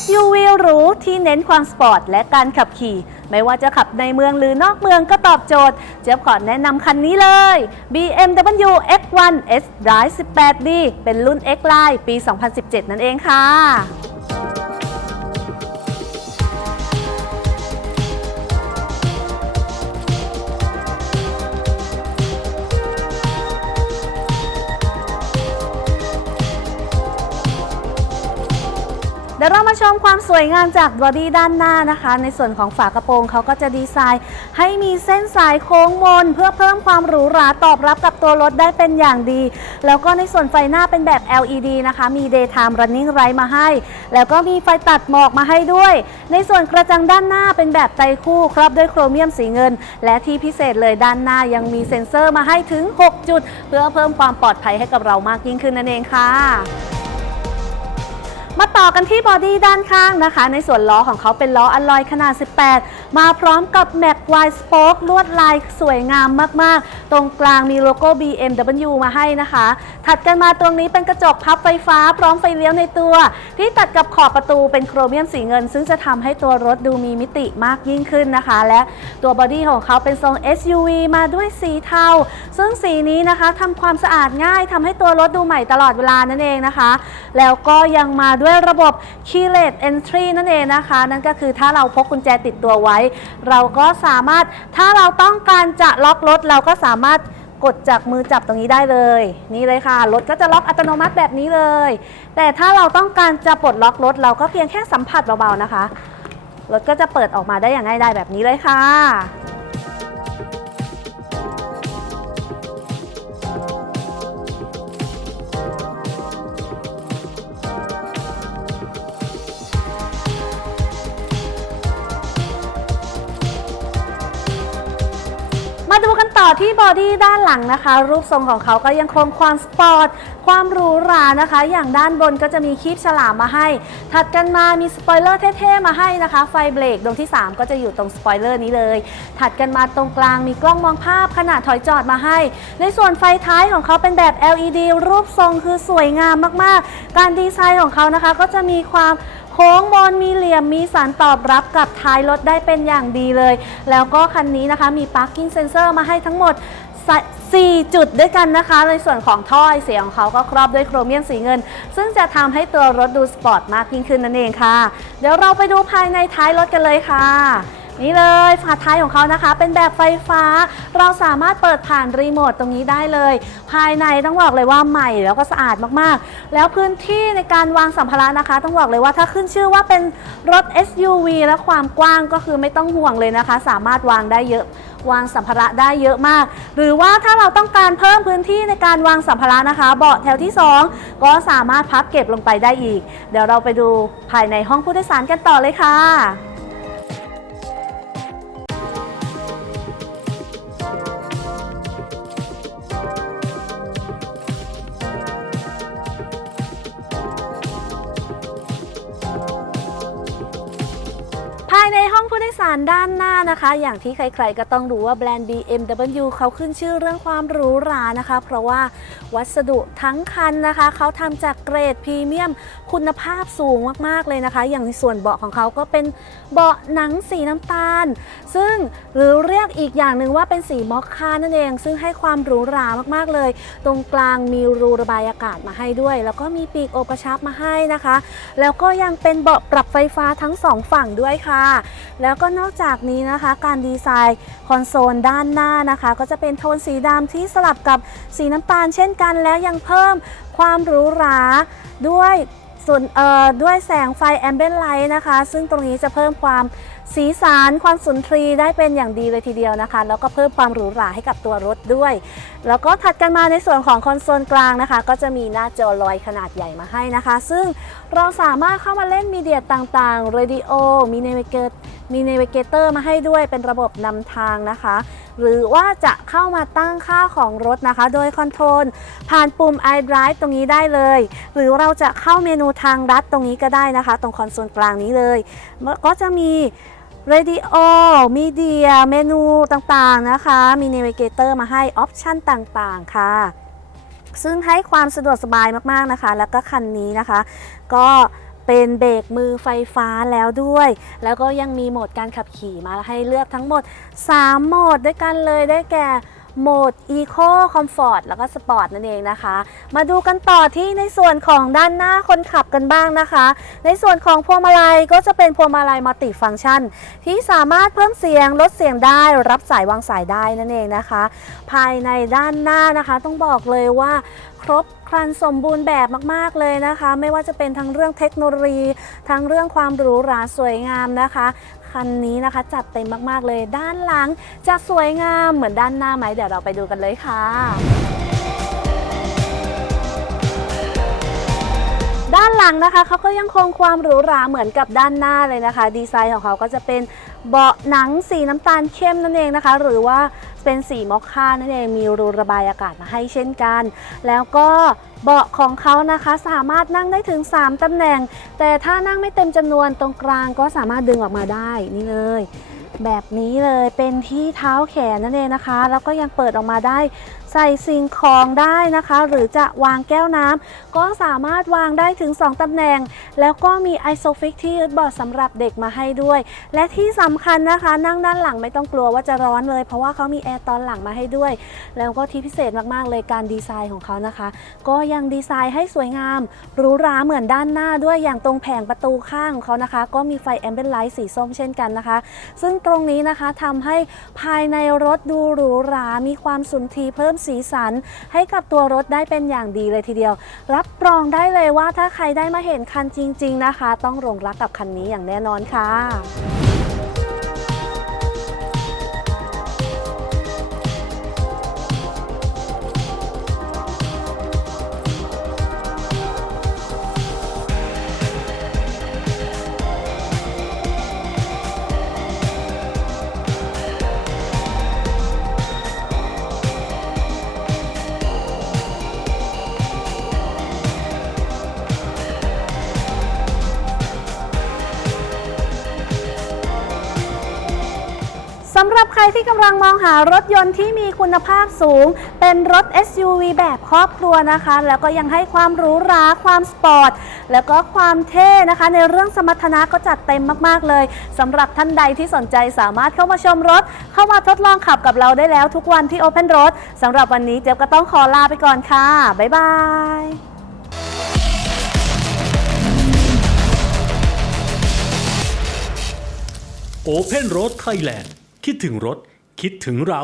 SUV หรูที่เน้นความสปอร์ตและการขับขี่ ไม่ว่าจะขับในเมืองหรือนอกเมืองก็ตอบโจทย์ เจี๊ยบขอแนะนำคันนี้เลย BMW X1 S Drive 18D เป็นรุ่น X Line ปี 2017 นั่นเองค่ะ ชมความสวยงามจากบอดี้ด้านหน้านะคะ ในส่วนของฝากระโปรงเขาก็จะดีไซน์ ให้มีเส้นสายโค้งมน เพื่อเพิ่มความหรูหราตอบรับกับตัวรถได้เป็นอย่างดี แล้วก็ในส่วนไฟหน้าเป็นแบบ LED นะคะ มี daytime running light มาให้ แล้วก็มีไฟตัดหมอกมาให้ด้วย ในส่วนกระจังด้านหน้าเป็นแบบไตคู่ครอบด้วยโครเมียมสีเงิน และที่พิเศษเลยด้านหน้ายังมีเซ็นเซอร์มาให้ถึง 6 จุด เพื่อเพิ่มความปลอดภัยให้กับเรามากยิ่งขึ้นนั่นเองค่ะ ต่อกันที่บอดี้ด้านข้างนะคะ ในส่วนล้อของเขาเป็นล้ออลลอยขนาด 18 มาพร้อมกับแม็กไวสโป๊กลวดลายสวยงามมาก ๆ ตรงกลางมีโลโก้ BMW มาให้นะคะ ถัดกันมาตรงนี้เป็นกระจกพับไฟฟ้า พร้อมไฟเลี้ยวในตัว ที่ตัดกับขอบประตูเป็นโครเมียมสีเงิน ซึ่งจะทำให้ตัวรถดูมีมิติมากยิ่งขึ้นนะคะ และตัวบอดี้ของเขาเป็นทรง SUV มาด้วยสีเทา ซึ่งสีนี้นะคะทำความสะอาดง่ายทำให้ตัวรถดูใหม่ตลอดเวลานั่นเองนะคะ แล้วก็ยังมาด้วยระบบ Keyless Entry นั่นเองนะคะ นั่นก็คือถ้าเราพกกุญแจติดตัวไว้เราก็สามารถถ้าเราต้องการจะล็อกรถเราก็สามารถกดจากมือจับตรงนี้ได้เลย นี่เลยค่ะรถก็จะล็อกอัตโนมัติแบบนี้เลย แต่ถ้าเราต้องการจะปลดล็อกรถเราก็เพียงแค่สัมผัสเบาๆนะคะรถก็จะเปิดออกมาได้อย่างง่ายดายแบบนี้เลยค่ะ ที่บอดี้ด้านหลังนะคะ รูปทรงของเขาก็ยังคงความสปอร์ต ความหรูหรานะคะ อย่างด้านบนก็จะมีคีบฉลามมาให้ ถัดกันมามีสปอยเลอร์เท่ๆมาให้นะคะ ไฟเบรกดวงที่ 3 ก็จะอยู่ตรงสปอยเลอร์นี้เลย ถัดกันมาตรงกลางมีกล้องมองภาพขนาดถอยจอดมาให้ ในส่วนไฟท้ายของเขาเป็นแบบ LED รูปทรงคือสวยงามมากๆ การดีไซน์ของเขานะคะก็จะมีความ โค้งมนมีเหลี่ยมมีสารตอบรับกับท้ายรถได้เป็นอย่างดีเลย แล้วก็คันนี้นะคะมี parking sensor มาให้ทั้งหมด 4 จุดด้วยกันนะคะ ในส่วนของท่อไอเสียของเขาก็ครอบด้วยโครเมียมสีเงิน ซึ่งจะทำให้ตัวรถดูสปอร์ตมากยิ่งขึ้นนั่นเองค่ะ เดี๋ยวเราไปดูภายในท้ายรถกันเลยค่ะ นี่เลยฝาท้ายของเขานะคะ เป็นแบบไฟฟ้า เราสามารถเปิดผ่านรีโมทตรงนี้ได้เลย ภายในต้องบอกเลยว่าใหม่แล้วก็สะอาดมากๆ แล้วพื้นที่ในการวางสัมภาระนะคะ ต้องบอกเลยว่าถ้าขึ้นชื่อว่าเป็นรถ SUV และความกว้างก็คือไม่ต้องห่วงเลยนะคะ สามารถวางได้เยอะวางสัมภาระได้เยอะมาก หรือว่าถ้าเราต้องการเพิ่มพื้นที่ในการวางสัมภาระนะคะ เบาะแถวที่ 2 ก็สามารถพับเก็บลงไปได้อีก เดี๋ยวเราไปดูภายในห้องผู้โดยสารกันต่อเลยค่ะารด้านหน้านะคะ อย่างที่ใครๆก็ต้องรู้ว่าแบรนด์ BMW เขาขึ้นชื่อเรื่องความหรูหรานะคะ เพราะว่าวัสดุทั้งคันนะคะ เขาทำจากเกรดพรีเมียม คุณภาพสูงมากๆเลยนะคะ อย่างในส่วนเบาะของเขาก็เป็นเบาะหนังสีน้ำตาล ซึ่งหรือเรียกอีกอย่างหนึ่งว่าเป็นสีมอคคานั่นเอง ซึ่งให้ความหรูหรามากๆเลย ตรงกลางมีรูระบายอากาศมาให้ด้วย แล้วก็มีปีกโอกระชับมาให้นะคะ แล้วก็ยังเป็นเบาะปรับไฟฟ้าทั้งสองฝั่งด้วยค่ะ แล้วก็นอกอกจากนี้นะคะ การดีไซน์คอนโซลด้านหน้านะคะ ก็จะเป็นโทนสีดำที่สลับกับสีน้ำตาลเช่นกันแล้วยังเพิ่มความหรูหราด้วยส่วนเออด้วยแสงไฟแอมเบนไลท์นะคะ ซึ่งตรงนี้จะเพิ่มความ สีสันความสุนทรีได้เป็นอย่างดีเลยทีเดียวนะคะ แล้วก็เพิ่มความหรูหราให้กับตัวรถด้วย แล้วก็ถัดกันมาในส่วนของคอนโซลกลางนะคะ ก็จะมีหน้าจอลอยขนาดใหญ่มาให้นะคะ ซึ่งเราสามารถเข้ามาเล่นมีเดียต่างๆเรดิโอมีเนวิเกตมีเนวิเกเตอร์มาให้ด้วยเป็นระบบนำทางนะคะ หรือว่าจะเข้ามาตั้งค่าของรถนะคะ โดยคอนโทรลผ่านปุ่ม iDrive ตรงนี้ได้เลย หรือเราจะเข้าเมนูทางรัดตรงนี้ก็ได้นะคะ ตรงคอนโซลกลางนี้เลย ก็จะมี รีดิโอมีเดีย เมนูต่างๆนะคะ มีเนวิเกเตอร์มาให้ออปชันต่างๆ ค่ะ ซึ่งให้ความสะดวกสบายมากๆนะคะ แล้วก็คันนี้นะคะ ก็เป็นเบรกมือไฟฟ้าแล้วด้วย แล้วก็ยังมีโหมดการขับขี่มาให้เลือกทั้งหมด 3 โหมดด้วยกันเลยได้แก่ โหมด Eco Comfort แล้วก็ Sport นั่นเองนะคะ มาดูกันต่อที่ในส่วนของด้านหน้าคนขับกันบ้างนะคะ ในส่วนของพวงมาลัยก็จะเป็นพวงมาลัยมัลติฟังก์ชัน ที่สามารถเพิ่มเสียงลดเสียงได้ รับสายวางสายได้นั่นเองนะคะ ภายในด้านหน้านะคะต้องบอกเลยว่าครบครันสมบูรณ์แบบมาก ๆ เลยนะคะ ไม่ว่าจะเป็นทั้งเรื่องเทคโนโลยี ทั้งเรื่องความหรูหราสวยงามนะคะ คันนี้นะคะ จัดเต็มมากๆเลย ด้านหลังจะสวยงามเหมือนด้านหน้าไหมเดี๋ยวเราไปดูกันเลยค่ะด้านหลังนะคะเขาก็ยังคงความหรูหราเหมือนกับด้านหน้าเลยนะคะ ดีไซน์ของเขาก็จะเป็น เบาะหนังสีน้ำตาลเข้มนั่นเองนะคะ หรือว่าเป็นสีมอคค่านั่นเองมีรูระบายอากาศมาให้เช่นกัน แล้วก็เบาะของเขานะคะสามารถนั่งได้ถึง 3ตำแหน่ง แต่ถ้านั่งไม่เต็มจำนวนตรงกลางก็สามารถดึงออกมาได้นี่เลย แบบนี้เลยเป็นที่เท้าแขนนั่นเองนะคะ แล้วก็ยังเปิดออกมาได้ ใส่สิ่งของได้นะคะ หรือจะวางแก้วน้ำก็สามารถวางได้ถึง 2ตำแหน่ง แล้วก็มีไอโซฟิกที่ยึดเบาะสำหรับเด็กมาให้ด้วย และที่สำคัญนะคะ นั่งด้านหลังไม่ต้องกลัวว่าจะร้อนเลย เพราะว่าเขามีแอร์ตอนหลังมาให้ด้วย แล้วก็ที่พิเศษมากๆเลยการดีไซน์ของเขานะคะ ก็ยังดีไซน์ให้สวยงามหรูหราเหมือนด้านหน้าด้วยอย่างตรงแผงประตูข้างของเขานะคะ ก็มีไฟแอมเบนไลท์สีส้มเช่นกันนะคะ ซึ่งตรงนี้นะคะทำให้ภายในรถดูหรูหรา มีความสุนทรีเพิ่มสีสันให้กับตัวรถได้เป็นอย่างดีเลยทีเดียว รับรองได้เลยว่าถ้าใครได้มาเห็นคันจริง ๆ นะคะ ต้องหลงรักกับคันนี้อย่างแน่นอนค่ะ ที่กำลังมองหารถยนต์ที่มีคุณภาพสูง เป็นรถ SUV แบบครอบครัวนะคะ แล้วก็ยังให้ความหรูหราความสปอร์ต แล้วก็ความเท่นะคะ ในเรื่องสมรรถนะก็จัดเต็มมาก ๆ เลยสำหรับท่านใดที่สนใจสามารถเข้ามาชมรถ เข้ามาทดลองขับกับเราได้แล้วทุกวันที่ Open Road สำหรับวันนี้เจ๊ก็ต้องขอลาไปก่อนค่ะ บ๊ายบาย Open Road Thailand คิดถึงรถ คิดถึงเรา